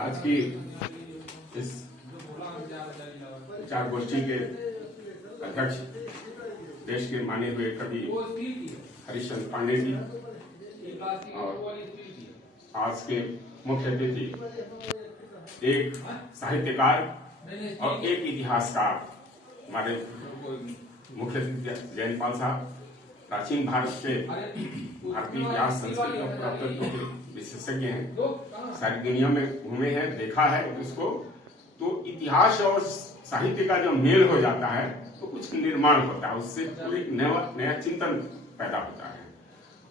आज की इस विचार गोष्ठी के अध्यक्ष देश के माने हुए कवि हरिश्चंद्र पांडे जी और आज के मुख्य अतिथि एक साहित्यकार और एक इतिहासकार हमारे मुख्य अतिथि जयंतपाल साहब प्राचीन भारत के भारतीय इतिहास संस्कृति और पुरातत्व के विशेषज्ञ हैं। सारी दुनिया में घूमे हैं, देखा है उसको। तो इतिहास और साहित्य का जब मेल हो जाता है तो कुछ निर्माण होता है, उससे पूरी नया चिंतन पैदा होता है।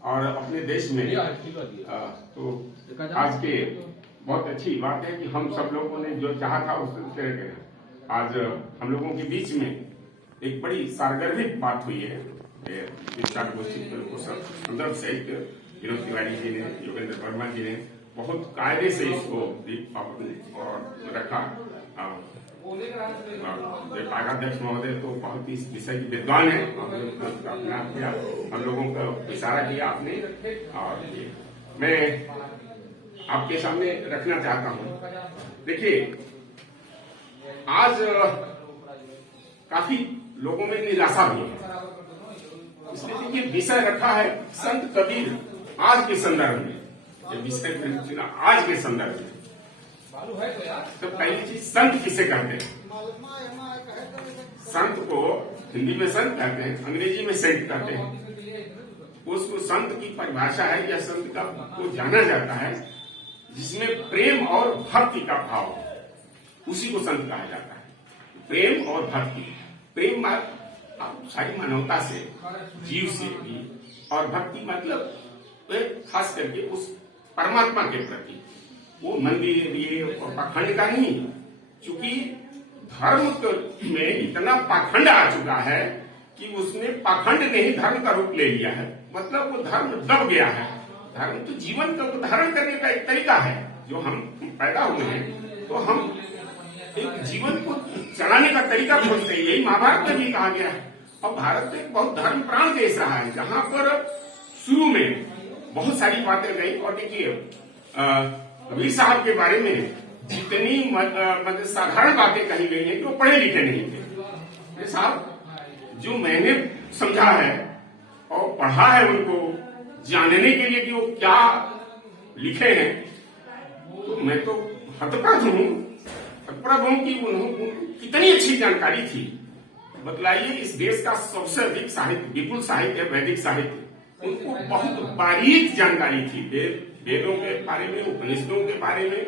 और अपने देश में तो आज के बहुत अच्छी बात है कि हम सब लोगों ने जो चाहा था उससे करें। आज हम लोगों के बीच में एक बड़ी सारगर्भित बात हुई है। विचार गोष्ठी को संदर्भ सहित विनोद तिवारी जी ने, योगेंद्र वर्मा जी ने बहुत कायदे से इसको और रखा। कार्याध्यक्ष महोदय तो बहुत ही इस विषय की विद्वान है, किया हम लोगों को इशारा किया आपने, और मैं आपके सामने रखना चाहता हूं। देखिए, आज काफी लोगों में निराशा भी है, इसलिए देखिए विषय रखा है संत कबीर आज के संदर्भ में। ये विषय चुना आज के संदर्भ में। तो पहली चीज, संत किसे कहते हैं? संत को हिंदी में संत कहते हैं, अंग्रेजी में सेंट कहते हैं। उसको संत की परिभाषा है या संत का को जाना जाता है जिसमें प्रेम और भक्ति का भाव हो, उसी को संत कहा जाता है। प्रेम और भक्ति, प्रेम सारी मानवता से, जीव से भी, और भक्ति मतलब खास करके उस परमात्मा के प्रति। वो मंदिर ये और पाखंड का नहीं, क्योंकि धर्म में इतना पाखंड आ चुका है कि उसने पाखंड ने ही धर्म का रूप ले लिया है। मतलब वो धर्म दब गया है। धर्म तो जीवन का धारण करने का एक तरीका है। जो हम पैदा हुए हैं तो हम एक जीवन को चलाने का तरीका खोजते हैं। यही महाभारत में भी कहा गया है। और भारत एक बहुत धर्म प्राण देश रहा है, जहां पर शुरू में बहुत सारी बातें गई। और देखिए, कबीर साहब के बारे में जितनी मतलब साधारण बातें कही गई हैं, जो पढ़े लिखे नहीं थे। साहब जो मैंने समझा है और पढ़ा है उनको जानने के लिए कि वो क्या लिखे हैं, तो मैं तो हतप्रभ हूं कि उन्होंने कितनी अच्छी जानकारी थी। बतलाइए, इस देश का सबसे अधिक साहित्य, विपुल साहित्य, वैदिक साहित्य, उनको बहुत बारीक जानकारी थी। वेदों के बारे में, उपनिषदों के बारे में,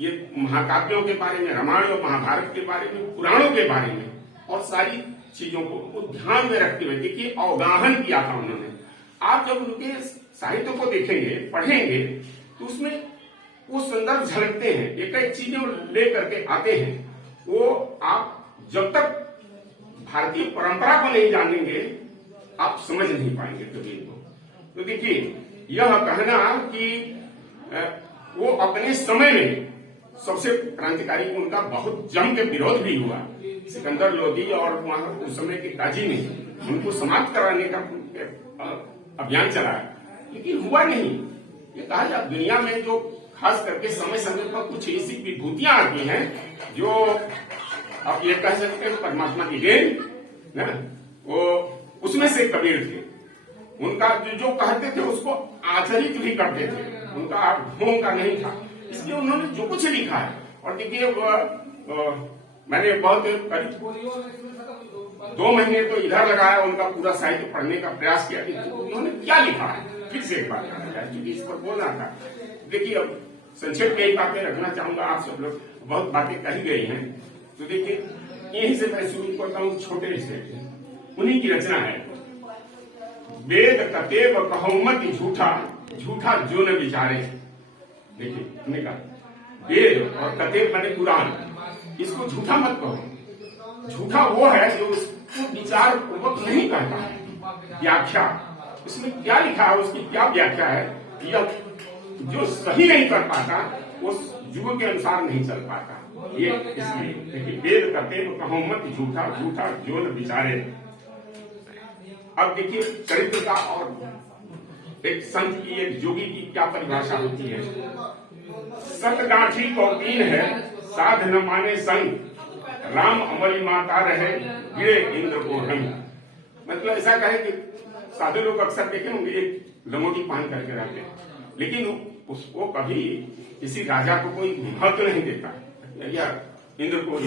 ये महाकाव्यों के बारे में, रामायण और महाभारत के बारे में, पुराणों के बारे में, और सारी चीजों को ध्यान में रखते हुए देखिए अवगाहन किया था उन्होंने। आप जब उनके साहित्य को देखेंगे, पढ़ेंगे, तो उसमें वो संदर्भ झलकते हैं। एक एक चीजें लेकर के आते हैं। वो आप जब तक भारतीय परंपरा को नहीं जानेंगे, आप समझ नहीं पाएंगे कबीर को। तो देखिए, यह कहना कि वो अपने समय में सबसे क्रांतिकारी, उनका बहुत जम के विरोध भी हुआ। सिकंदर लोधी और वहां उस समय के काजी ने उनको समाप्त कराने का अभियान चलाया, लेकिन हुआ नहीं। ये कहा जाए, दुनिया में जो खास करके समय समय पर कुछ ऐसी विभूतियां आती हैं जो आप ये कह सकते हैं परमात्मा की देन ना, वो उसमें से कबीर थे। उनका जो कहते थे उसको आचरित भी करते थे, उनका ढोंग का नहीं था। इसलिए उन्होंने जो कुछ लिखा है, और देखिए मैंने बहुत करीब 2 महीने तो इधर लगाया उनका पूरा साहित्य पढ़ने का प्रयास किया कि उन्होंने क्या लिखा है। फिर से एक बार क्योंकि इस पर बोलना था। देखिए, अब संक्षेप में ही बातें रखना चाहूंगा। आप सब लोग बहुत बातें कही गई हैं, तो देखिए यहीं से मैं शुरू करता हूँ। छोटे से उन्हीं की रचना है। वेद कतेब कहूं मत झूठा, झूठा जो न विचारे। देखिए, हमने कहा वेद और कतेब माने कुरान, इसको झूठा मत कहो। झूठा वो है जो उसको विचार पूर्वक नहीं करता है। व्याख्या, इसमें क्या लिखा है, उसकी क्या व्याख्या है, यह जो सही नहीं कर पाता, उस युग के अनुसार नहीं चल पाता। ये इसलिए देखिए, वेद कतेब कहूं मत झूठा, झूठा जो न विचारे। अब देखिए चरित्र का और एक संत की, एक योगी की क्या परिभाषा होती है। सतगांठी को तीन है, साध न माने संग, राम अमली माता रहे, गिरे इंद्र को रंग। मतलब ऐसा कहे कि साधु लोग अक्सर देखे होंगे एक लंगोटी पहन करके रहते हैं, लेकिन उसको कभी किसी राजा को कोई महत्व नहीं देता। या इंद्र को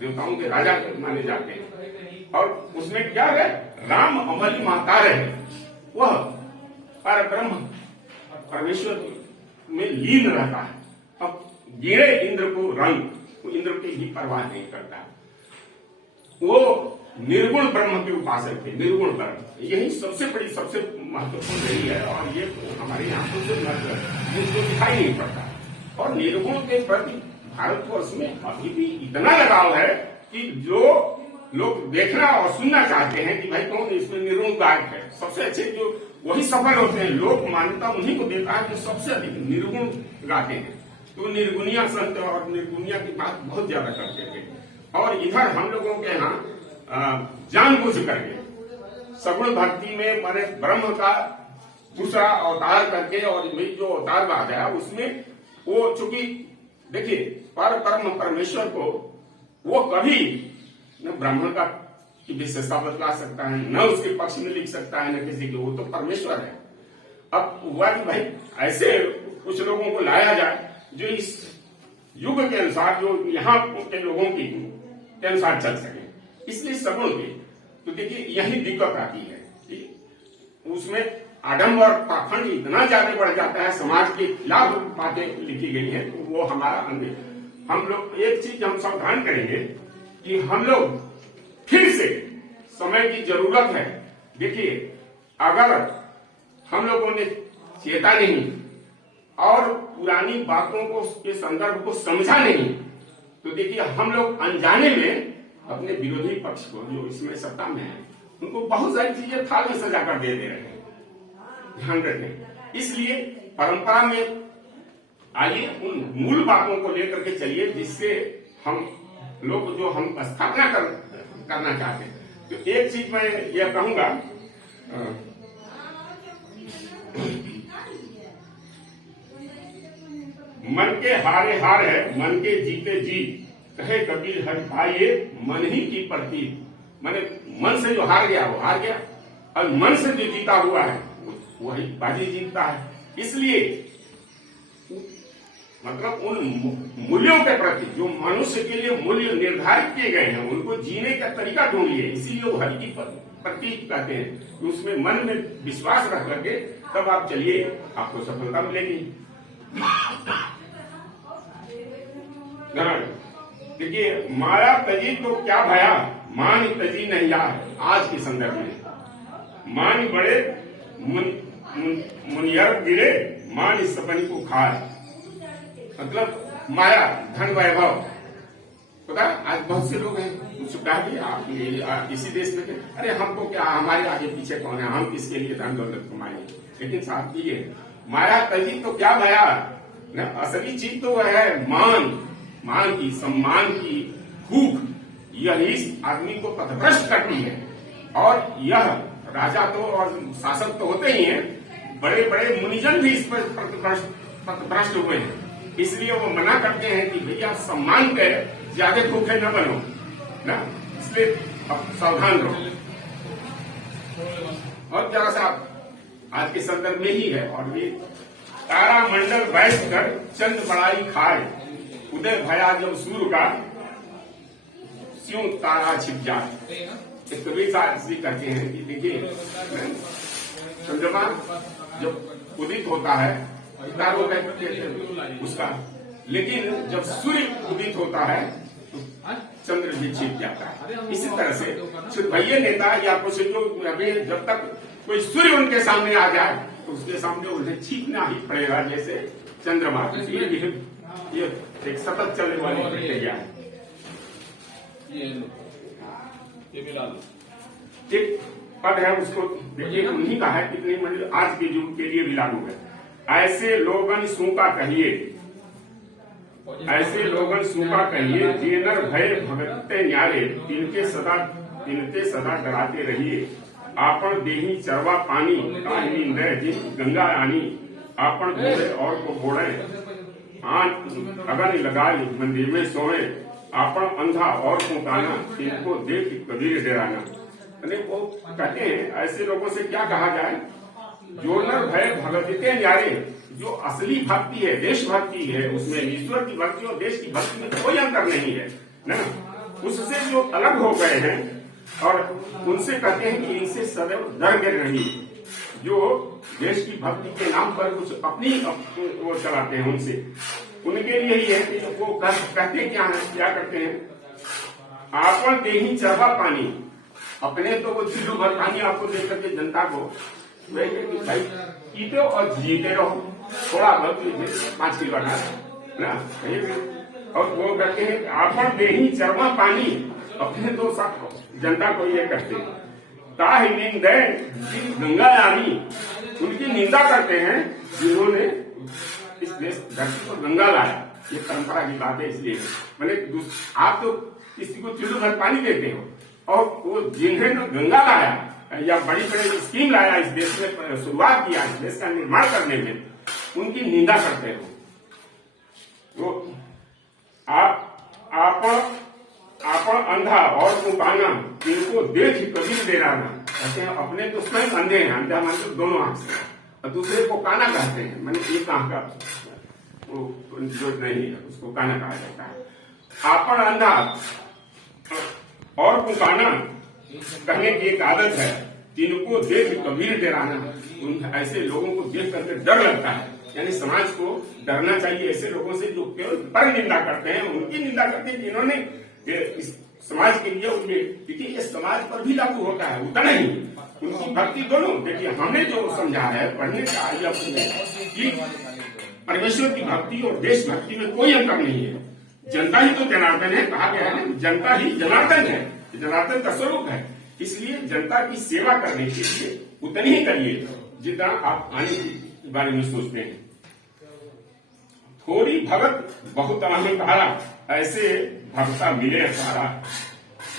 देवताओं के राजा माने जाते हैं। और उसमें क्या है, राम अमली माता रहे, वह पर ब्रह्म परमेश्वर में लीन रहता है। अब गिरे इंद्र को रंग, वो इंद्र की ही परवाह नहीं करता। वो निर्गुण ब्रह्म के उपासक थे, निर्गुण ब्रह्म। यही सबसे बड़ी, सबसे महत्वपूर्ण रही है, और ये हमारी आंखों से मुझको दिखाई नहीं पड़ता। और निर्गुण के प्रति भारतवर्ष में अभी भी इतना लगाव है कि जो लोग देखना और सुनना चाहते हैं कि भाई कौन इसमें निर्गुण गायक है, सबसे अच्छे जो वही सफल होते हैं। लोक मान्यता उन्हीं को देता है जो सबसे अधिक निर्गुण गाते हैं। तो निर्गुणिया संत और निर्गुणिया की बात बहुत ज्यादा करते थे। और इधर हम लोगों के यहाँ जानबूझ करके सगुण भक्ति में माने ब्रह्म का दूसरा अवतार करके, और जो अवतार आ गया उसमें वो चूंकि देखिए पर ब्रह्म परमेश्वर को वो कभी न ब्राह्मण का की विशेषता बतला सकता है, न उसके पक्ष में लिख सकता है, न किसी के, वो तो परमेश्वर है। अब हुआ कि भाई ऐसे कुछ लोगों को लाया जाए जो इस युग के अनुसार, जो यहाँ के लोगों की के अनुसार चल सके, इसलिए सगुण के। तो देखिए यही दिक्कत आती है कि उसमें आडम्बर और पाखंड इतना ज्यादा बढ़ जाता है, समाज के खिलाफ बातें लिखी गई हैं, तो वो हमारा अंग। हम लोग एक चीज हम सावधान करेंगे कि हम लोग फिर से, समय की जरूरत है। देखिए अगर हम लोगों ने चेता नहीं और पुरानी बातों को के संदर्भ को समझा नहीं, तो देखिए हम लोग अनजाने में अपने विरोधी पक्ष को, जो इसमें सत्ता में है, उनको बहुत सारी चीजें थाल में सजा कर दे रहे हैं। ध्यान रखें। इसलिए परंपरा में आइए उन मूल बातों को लेकर के चलिए, जिससे हम लोग जो हम स्थापना करना चाहते हैं। तो एक चीज मैं यह कहूंगा, मन के हारे हार है, मन के जीते जीत, कहे कबीर हरि भाई मन ही की प्रतीक। माने मन से जो हार गया वो हार गया, और मन से जो जीता हुआ है वही बाजी जीतता है। इसलिए मतलब उन मूल्यों के प्रति जो मनुष्य के लिए मूल्य निर्धारित किए गए हैं, उनको जीने का तरीका ढूंढिए। इसीलिए वो हरि की प्रतीक कहते हैं। तो उसमें मन में विश्वास रख करके तब आप चलिए, आपको सफलता मिलेगी। देखिए माया तजी तो क्या भया, मान तजी नहीं यार। आज के संदर्भ में मान बड़े मुनियर गिरे, मान इस सपन को खाए। मतलब माया, धन, वैभव। पता आज बहुत से लोग हैं, मुझसे कहा कि आप इसी देश में थे, अरे हमको क्या, हमारे आगे पीछे कौन है, हम किसके लिए धन दौलत कमाएंगे। लेकिन साहब ये माया तजी तो क्या भया, असली चीज तो वह है मान की, सम्मान की भूख। यही आदमी को पथभ्रष्ट करती है। और यह राजा तो और शासक तो होते ही हैं, बड़े बड़े मुनिजन भी इस पर पथभ्रष्ट हुए हैं। इसलिए वो मना करते हैं कि भैया सम्मान के ज्यादा भूखे न बनो ना, इसलिए अब सावधान रहो। और जरा सा आज के संदर्भ में ही है, और ये तारा मंडल बैठ कर चंद बड़ाई खाए, उदय भया जब सूर्य का, स्यों तारा छिप जाए। कबीर साहब जी कहते हैं कि देखिए चंद्रमा जब उदित होता है तारों का उसका, लेकिन जब सूर्य उदित होता है तो चंद्र भी छिप जाता है। इसी तरह से सिर्फ भैया नेता या कुछ जो अभी जब तक कोई सूर्य उनके सामने आ जाए तो उसके सामने उन्हें छिपना ही पड़ेगा, जैसे चंद्रमा। ये एक सतत चलने वाली प्रक्रिया है। एक पद है, उसको देखिए, उन्हीं का है, कितनी मतलब आज के युग के लिए भी लागू है। ऐसे लोगन सूखा कहिए, ऐसे लोगन सूखा कहिए, जेनर भय भगते न्यारे, तिनके सदा डराते रहिए। आपन देही चरवा पानी, काहिनी नय जिन गंगा रानी, आपन बोले और को बोड़े, आन अगन लगाए मंदिर में सोए, आपन अंधा और पुकाना, इनको देख कबीर डराना। यानी वो कहते हैं ऐसे लोगों से क्या कहा जाए, जो नर भय भगवते न्यारे, जो असली भक्ति है, देशभक्ति है, उसमें ईश्वर की भक्ति और देश की भक्ति में कोई अंतर नहीं है ना। उससे जो अलग हो गए हैं और उनसे कहते हैं कि इनसे सदैव डर के रहिए। जो देश की भक्ति के नाम पर कुछ अपनी वो चलाते हैं, उनसे उनके लिए ही है कि वो कहते क्या करते हैं, आपन दे ही चरवा पानी, अपने तो वो चीजों भर पानी आपको दे करके जनता को भाई पीते और जीते रहो, थोड़ा बहुत 5 किलो ना। और वो कहते हैं आपन दे ही चरवा पानी, अपने तो सब जनता को ये कहते हैं। ताहि निंदे गंगा यानी, उनकी निंदा करते हैं जिन्होंने इस देश धरती को गंगा लाया। ये परंपरा की बात है, इसलिए मैंने आप तो किसी को चुल्लू भर पानी देते हो और वो जिन्हें गंगा लाया या बड़ी बड़ी स्कीम लाया इस देश में, शुरुआत किया इस देश का निर्माण करने में, उनकी निंदा करते हो। वो आप अंधा और पुकाना, इनको देख कबीर डराना। कहते हैं अपने तो स्वयं अंधे हैं, अंधा मान तो दोनों आंख से, और दूसरे को काना कहते हैं, मैंने एक आंख का वो जो नहीं है उसको काना कहा जाता है। आपन अंधा और पुकाना कहने की एक आदत है, इनको देख कबीर डराना। उन ऐसे लोगों को देख करके डर लगता है, यानी समाज को डरना चाहिए ऐसे लोगों से जो केवल पर निंदा करते हैं, उनकी निंदा करते हैं जिन्होंने इस समाज के लिए उनके, क्योंकि ये समाज पर भी लागू होता है, उतना ही उनकी भक्ति दोनों। देखिए हमने जो समझा है पढ़ने का कि परमेश्वर की भक्ति और देशभक्ति में कोई अंतर नहीं है। जनता ही तो जनार्दन है, कहा गया है जनता ही जनार्दन है, जनार्दन का स्वरूप है। इसलिए जनता की सेवा करने के लिए उतनी ही करिए जितना आप आने के बारे में सोचते हैं। थोड़ी भगत बहुत अहंकारा, ऐसे भक्ता मिले सारा।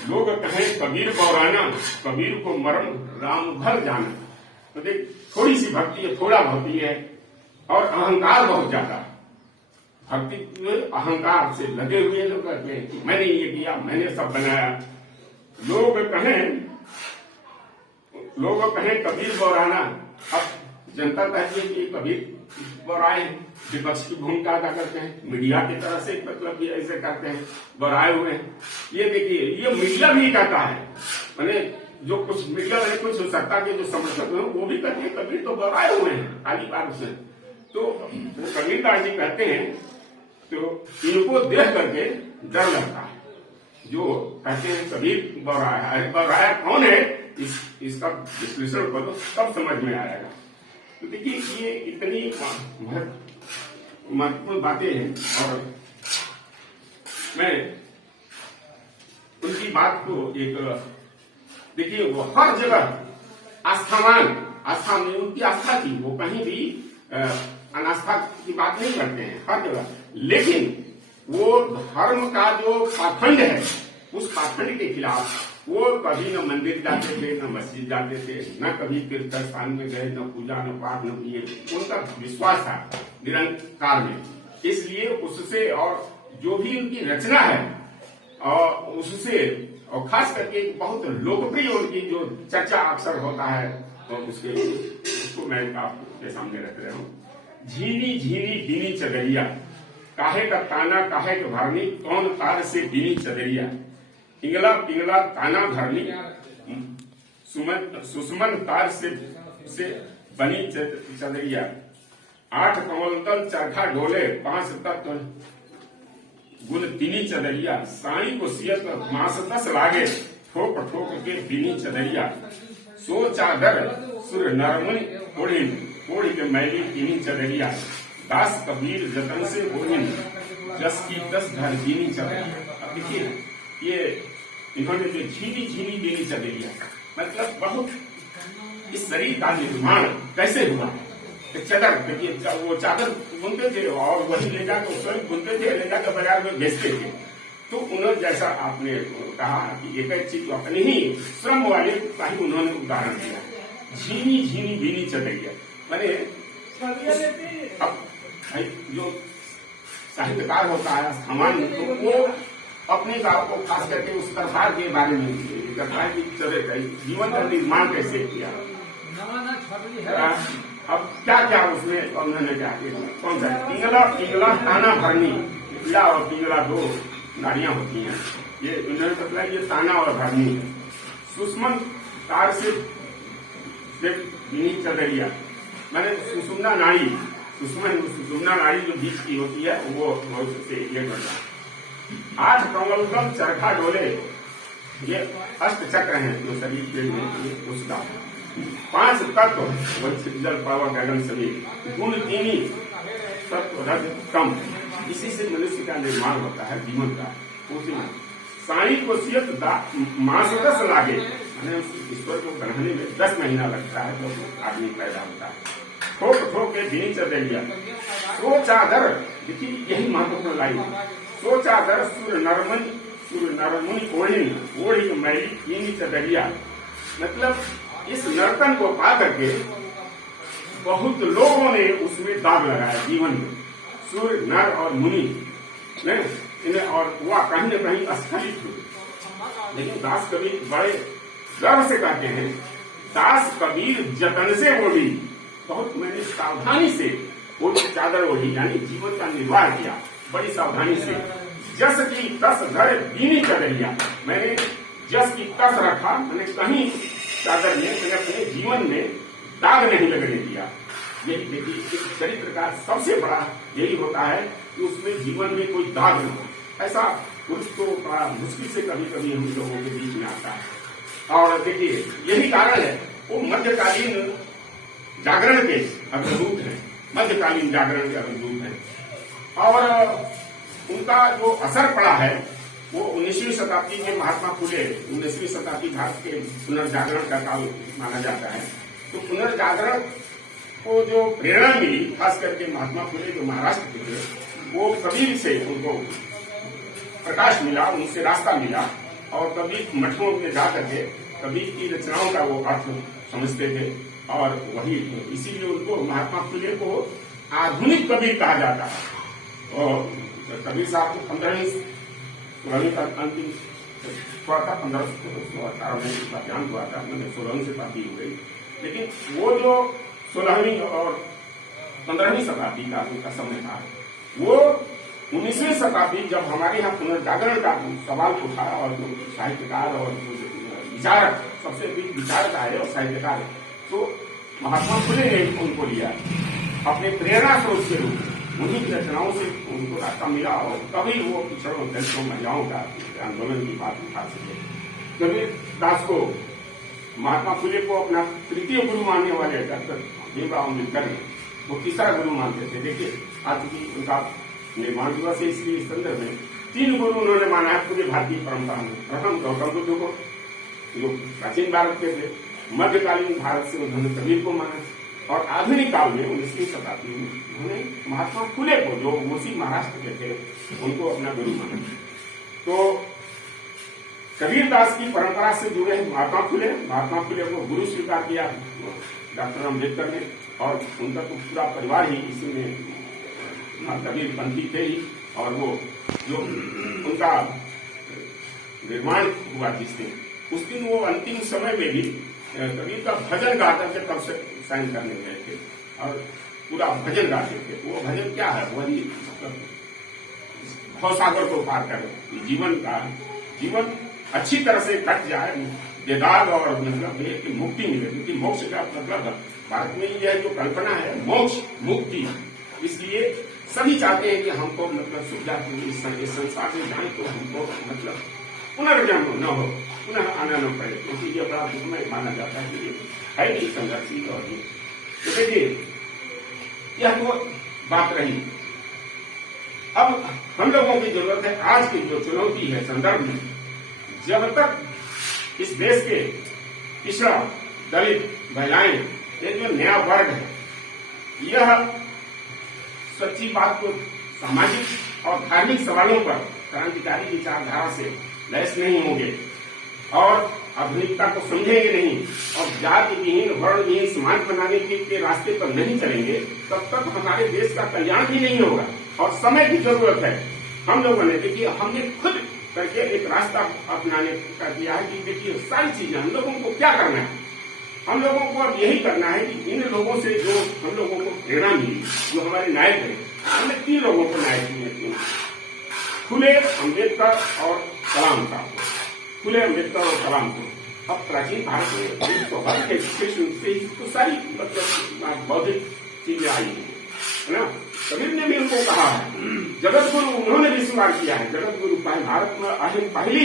लोग कहें कबीर गौराना, कबीर को मरम राम भर जाना। तो देख थोड़ी सी भक्ति है, थोड़ा भक्ति है और अहंकार बहुत ज्यादा। भक्ति में अहंकार से लगे हुए लोग कहते हैं कि मैंने ये किया, मैंने सब बनाया। लोग कहें कबीर गौराना, अब जनता कहती है कि कबीर गौराए, विपक्ष की भूमिका अदा करते हैं, मीडिया की तरह से मतलब ये ऐसे करते हैं, गौराए हुए हैं। ये देखिए ये मीडिया भी कहता है, मैंने जो कुछ मीडिया में कुछ सत्ता के जो समर्थक हैं वो भी कहते हैं कबीर तो गौराए हुए हैं खाली बात से। तो वो कबीरदास जी कहते हैं तो इनको देख करके डर लगता है। जो कहते हैं कबीर गौराया है, गौराया कौन है इसका विश्लेषण करो तब समझ में आएगा। तो देखिए ये इतनी महत्वपूर्ण बातें हैं और मैं उनकी बात को एक देखिए वो हर जगह आस्था में उनकी आस्था थी, वो कहीं भी अनास्था की बात नहीं करते हैं हर जगह। लेकिन वो धर्म का जो पाखंड है उस पाखंड के खिलाफ वो कभी न मंदिर जाते थे, न मस्जिद जाते थे, न कभी तीर्थ स्थान में गए, न पूजा न पाठ न किए। उनका विश्वास था निरंकार में, इसलिए उससे और जो भी उनकी रचना है और उससे और खास करके बहुत लोकप्रिय उनकी जो चर्चा अक्सर होता है तो उसको मैं आपके सामने रख रहा हूँ। झीनी झीनी बीनी चदरिया, काहे का ताना काहे का भरनी, कौन तार से बीनी चदरिया। पिंगला पिंगला ताना भरनी, सुषमन तार से बनी चदरिया। 8 कमल तल चरखा ढोले, 5 तत्व गुण तीनी चदरिया। साई को सियत मास 10 लागे, ठोक ठोक के बीनी चदरिया। सो चादर सुर नरमुनि ओढ़ी के मैली तीनी चदरिया। दास कबीर जतन से ओढ़ी, जस की 10 घर बीनी चदरिया। अब देखिए ये इन्होंने जो झीनी झीनी बीनी चदरिया, मतलब बहुत इस शरीर का निर्माण कैसे हुआ। चादर देखिए वो चादर बुनते थे और वही ले जाकर स्वयं बुनते थे, ले जाकर बाजार में बेचते थे। तो उन्होंने जैसा आपने कहा कि एक चीज अपने ही श्रम वाले का ही उन्होंने उदाहरण दिया। झीनी झीनी बीनी चदरिया मैंने अब जो अधिकार होता है सामान्य, तो वो अपने गांव को खास करके उस सरकार के बारे में करता है कि चले जीवन का निर्माण कैसे किया, अब क्या क्या उसमें उन्होंने क्या किया, कौन सा पिंगला ताना भरनी, पिंगला और पिंगला दो नारियां होती हैं, ये उन्होंने बताया ये ताना और भरनी है। सुषमन तार से चदरिया मैंने सुषुम्ना नाड़ी, सुषुम्ना नाड़ी जो बीच की होती है वो से ये करता। 8 कमलगम चरखा डोले, ये अष्ट चक्र हैं जो शरीर के उसका। 5 तत्व वही जल पावर गगन सभी, गुण 3 तत्व रज कम, इसी से मनुष्य का निर्माण होता है जीवन का। उसी में साई को सियत मास 10 लागे, मैंने ईश्वर को बनाने में 10 महीना लगता है जब आदमी पैदा होता है। ठोक ठोक के बिनी चदरिया, सो चादर, देखिए यही महत्वपूर्ण लाइन, सो चादर सूर्य नरमुनि ओढ़ी मैली बिनी चदरिया, मतलब इस नर्तन को पा करके बहुत लोगों ने उसमें दाग लगाया जीवन में, सूर्य नर और मुनि इन्हें, और वह कहीं न कहीं अस्खलित हुए। लेकिन दास कबीर बड़े गर्व से कहते हैं, दास कबीर जतन से ओढ़ी, बहुत मैंने सावधानी से वो चादर ओढ़ी, यानी जीवन का निर्वाह किया बड़ी सावधानी से। जस की तस घर दीनी चदरिया, मैंने जस की तस रखा, मैंने कहीं चादर में मैंने अपने जीवन में दाग नहीं लगने दिया। यही देखिए चरित्र का सबसे बड़ा यही होता है कि उसमें जीवन में कोई दाग न हो। ऐसा पुरुष तो बड़ा मुश्किल से कभी कभी हम लोगों के बीच में आता है। और देखिए यही कारण है वो मध्यकालीन जागरण के अग्रदूत हैं, मध्यकालीन जागरण के अग्रदूत हैं। और उनका जो असर पड़ा है वो 19वीं शताब्दी में महात्मा फुले, 19वीं शताब्दी भारत के पुनर्जागरण का काल माना जाता है। तो पुनर्जागरण को जो प्रेरणा मिली, खास करके महात्मा फुले जो महाराष्ट्र के थे, वो कबीर से उनको प्रकाश मिला, उनसे रास्ता मिला, और कबीर मठों में जाकर के कबीर की रचनाओं का वो अर्थ समझते थे, और वही इसीलिए उनको महात्मा फुले को आधुनिक कबीर कहा जाता है। और कबीर साहब को 15वीं का अंतिम हुआ था, 1518 में इसका ध्यान हुआ था, मैंने 16वीं शताब्दी हो गई। लेकिन वो जो 16वीं और 15वीं शताब्दी का उनका समय था, वो 19वीं शताब्दी जब हमारे यहाँ पुनर्जागरण का सवाल उठा, और जो साहित्यकार और विचारक, सबसे अधिक विचारक आए और साहित्यकार, तो महात्मा फुले ने उनको लिया अपने प्रेरणा स्रोत के रूप में। उन्हीं की रचनाओं से उनको रास्ता मिला, और तभी वो पिछड़ों दलितों महिलाओं का आंदोलन की बात उठा सके। कबीर दास को महात्मा फुले को अपना तृतीय गुरु मानने वाले डॉक्टर भीमराव अम्बेडकर ने वो तीसरा गुरु मानते थे। देखिए आज की उनका निर्माण दिवस है, इसलिए इस संदर्भ में 3 गुरु उन्होंने माना है पूरे भारतीय परंपरा में। प्रथम गौतम बुद्ध को, जो प्राचीन भारत के थे, मध्यकालीन भारत से उन्होंने कबीर को माना, और आधुनिक काल में 19वीं शताब्दी में उन्होंने महात्मा फुले को, जो उसी महाराष्ट्र के थे, उनको अपना गुरु माना। तो कबीर दास की परंपरा से जुड़े महात्मा फुले को गुरु स्वीकार किया डॉक्टर अम्बेडकर ने, और उनका तो पूरा परिवार ही इसमें कबीर पंथी थे ही। और वो जो उनका निर्माण हुआ जिस दिन, उस दिन वो अंतिम समय में भी कबीर का भजन गा करके तब से साइन करने गए थे, और पूरा भजन गाते थे। वो भजन क्या है, वही मतलब भवसागर को पार कर जीवन अच्छी तरह से कट जाए, बेदाग और मतलब कि मुक्ति मिले। क्योंकि मोक्ष का मतलब भारत में यह जो कल्पना है मोक्ष मुक्ति, इसलिए सभी चाहते हैं कि हमको मतलब सुविधा इस संसार में जाए तो हमको मतलब पुनर्जन्म न हो, पुनः आना न पड़े, क्योंकि ये बड़ा दुखमय माना जाता है कि ये है भी संघर्षी। और ये तो देखिए यह तो बात रही। अब हम लोगों की जरूरत है आज की जो चुनौती है संदर्भ में, जब तक इस देश के पिछड़ा दलित महिलाएं, ये जो नया वर्ग है, यह सच्ची बात को सामाजिक और धार्मिक सवालों पर क्रांतिकारी विचारधारा से लैस नहीं होंगे, और आधुनिकता को समझेंगे नहीं, और जाति विहीन वर्ण विहीन समाज बनाने के रास्ते पर नहीं चलेंगे, तब तक हमारे देश का कल्याण भी नहीं होगा। और समय की जरूरत है। हम लोगों ने देखिए, हमने खुद करके एक रास्ता अपनाने का दिया है कि देखिए सारी चीजें हम लोगों को क्या करना है। हम लोगों को अब यही करना है कि इन लोगों से जो हम लोगों को प्रेरणा मिली, जो हमारे नायक हैं, हमने 3 लोगों को नायक किए, फुले, अम्बेडकर और कलाम साहब। फुले, अम्बेडकर और कलाम को अब प्राचीन भारत में तो हर एजुकेशन से तो सारी मतलब बौद्धिक चीजें आई है ना। कबीर ने भी उनको कहा है, जगत गुरु उन्होंने भी स्वीकार किया है। जगत गुरु भारत में पहली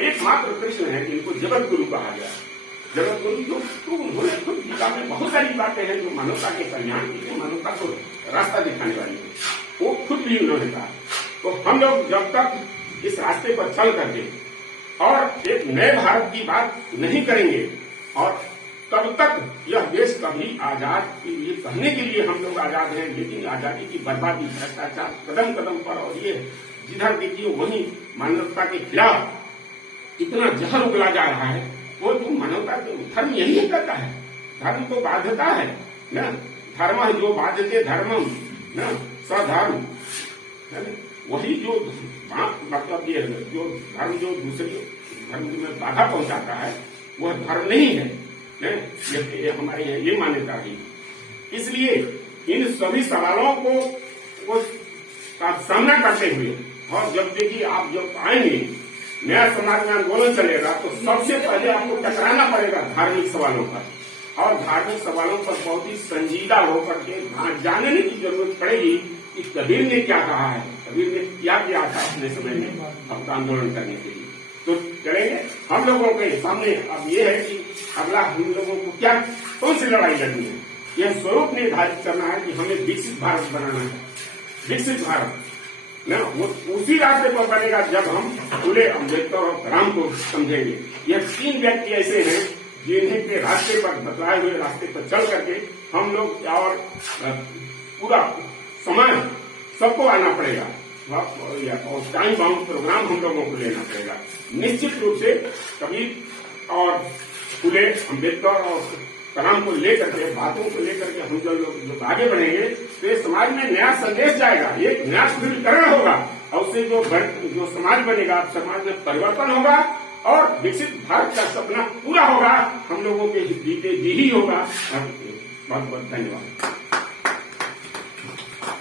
एकमात्र कृष्ण है जिनको जगत गुरु कहा गया। जगत गुरु जो तो उन्होंने खुद गीता में बहुत सारी बातें हैं जो मानवता के कल्याण के लिए, मानवता को रास्ता दिखाने वाली है, वो खुद भी उन्होंने कहा। तो हम लोग जब तक इस रास्ते पर चल करके और एक नए भारत की बात नहीं करेंगे और तब तक यह देश कभी आजाद के लिए कहने के लिए हम लोग आजाद हैं, लेकिन आजादी की बर्बादी, भ्रष्टाचार कदम कदम पर, और ये जिधर देखिए वहीं मानवता के खिलाफ इतना जहर उगला जा रहा है। वो जो मानवता के धर्म यही कहता है, धर्म तो बाध्यता है ना, धर्म जो बाध्यते धर्मम न सधर्म, वही जो मतलब ये जो धर्म जो दूसरे धर्म में बाधा पहुंचाता है वह धर्म नहीं है। ये हमारे ये मान्यता है। इसलिए इन सभी सवालों को का सामना करते हुए, और जब देखिए आप जब आएंगे नया समाज में आंदोलन चलेगा, तो सबसे पहले आपको टकराना पड़ेगा धार्मिक सवालों पर, और धार्मिक सवालों पर बहुत ही संजीदा होकर के जानने की जरूरत पड़ेगी कि कबीर ने क्या कहा है, कबीर ने क्या किया था अपने समय में अपना आंदोलन करने के लिए। तो चलेंगे हम लोगों के सामने अब ये है कि अगला हम लोगों को क्या कौन सी लड़ाई लड़नी है। यह स्वरूप निर्धारित करना है कि हमें विकसित भारत बनाना है। विकसित भारत ना वो उसी रास्ते पर बनेगा जब हम फुले, अम्बेडकर और कलाम को समझेंगे। यह 3 व्यक्ति ऐसे हैं जिन्हें के रास्ते पर, बतलाए हुए रास्ते पर चल करके हम लोग और पूरा समाज सबको आना पड़ेगा, और टाइम बाउंड प्रोग्राम हम लोगों को लेना पड़ेगा। निश्चित रूप से कबीर और फुले, अम्बेडकर और कलाम को लेकर के, बातों को लेकर के हम जो आगे बढ़ेंगे तो ये समाज में नया संदेश जाएगा, एक नया ध्रुवीकरण होगा, और उससे जो समाज बनेगा, समाज में परिवर्तन होगा और विकसित भारत का सपना पूरा होगा, हम लोगों के जीते जी ही होगा। बहुत बहुत धन्यवाद।